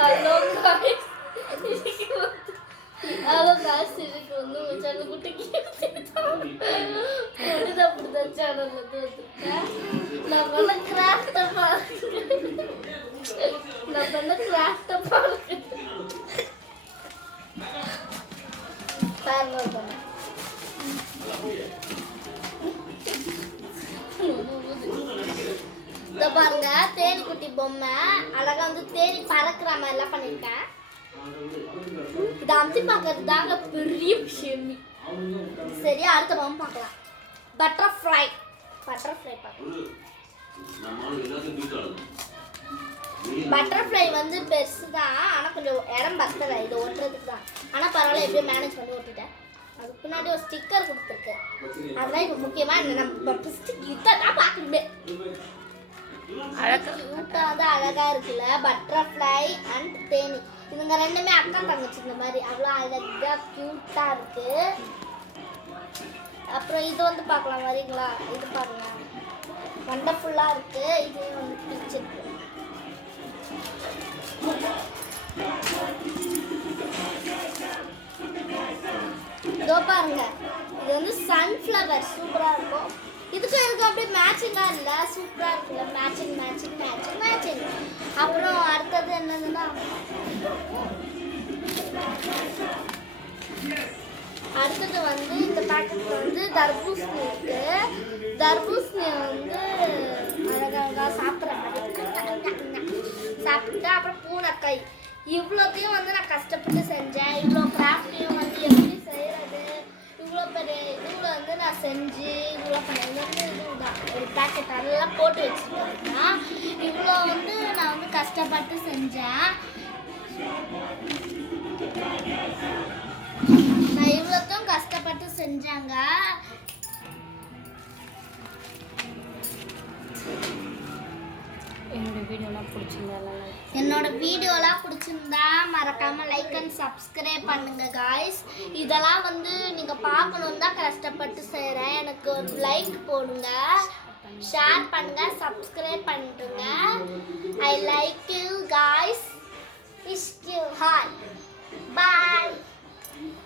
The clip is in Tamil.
ஹலோ गाइस ஹலோ गाइस இதுக்கு வந்து ஒரு சேனல் குட்டிக்கு புடிதா சேனல் வந்து நான் பண்ண கிராஃப்ட் பாருங்க பாருங்க தேனி குட்டி பொம்மை அழகா வந்து தேனி பறக்கிற மாதிரி எல்லாம் பண்ணிருக்கேன். இதை அமுத்தி பார்க்கறது தாங்க பெரிய விஷயம். சரி, அடுத்த பொம்மை பார்க்கலாம். பட்டர்ஃப்ளை பார்க்கலாம். பட்டர்ஃப்ளை வந்து பெருசு தான், ஆனால் கொஞ்சம் இடம் பத்தலை இதை ஒட்டுறதுக்கு தான். ஆனால் பரவாயில்ல, எப்படியும் மேனேஜ் பண்ணி ஒட்டிட்டேன். அதுக்கு பின்னாடி ஒரு ஸ்டிக்கர் கொடுத்துருக்கு. அதெல்லாம் இப்போ முக்கியமாக நம்ம இதை தான் பார்க்கணுமே. அழகா இருக்குல்ல பட்டர்ஃப்ளை அண்ட் தேனி. இவங்க ரெண்டுமே அக்கா தங்கச்சி இந்த மாதிரி அவ்வளோ அழகா கியூட்டா இருக்கு. அப்புறம் இது வந்து பார்க்கலாம், வரீங்களா? இது பாருங்க, வண்டர்ஃபுல்லா இருக்கு. இது வந்து பிடிச்சிருக்கு. இதோ பாருங்க, இது வந்து சன்ஃப்ளவர் சூப்பரா இருக்கும். இதுக்கும் எனக்கு அப்படியே மேட்சிங்காக இல்லை, சூப்பராக இருக்குல்ல, மேட்சிங். அப்புறம் அடுத்தது என்னதுன்னா, அடுத்தது வந்து இந்த பேக்கெட்ல வந்து தர்பூசணி இருக்கு. தர்பூசணியை வந்து அழகாக சாப்பிட்ற மாதிரி சாப்பிட்டு, அப்புறம் பூனைக்காய், இவ்வளோத்தையும் வந்து நான் கஷ்டப்பட்டு செஞ்சேன். இவ்வளோ கிராஃப்டையும் வந்து எப்படி செய்யறது, இவ்வளோ பெரிய இதில் வந்து நான் செஞ்சு இவ்வளோ பண்ணது வந்து இதுதான் ஒரு பேக்கெட் அதெல்லாம் போட்டு வச்சுருக்கேன்னா, இவ்வளோ வந்து நான் வந்து கஷ்டப்பட்டு செஞ்சேன். நான் இவ்வளோத்தையும் கஷ்டப்பட்டு செஞ்சாங்க. என்னோட வீடியோலாம் பிடிச்சிருந்தா மறக்காம லைக் அண்ட் சப்ஸ்கிரைப் பண்ணுங்க காய்ஸ். இதெல்லாம் வந்து நீங்க பார்க்கணும் தான் கஷ்டப்பட்டு செய்கிறேன். எனக்கு ஒரு லைக் போடுங்க, ஷேர் பண்ணுங்க, சப்ஸ்கிரைப் பண்ணிடுங்க. I like you guys. Wish you hi. Bye.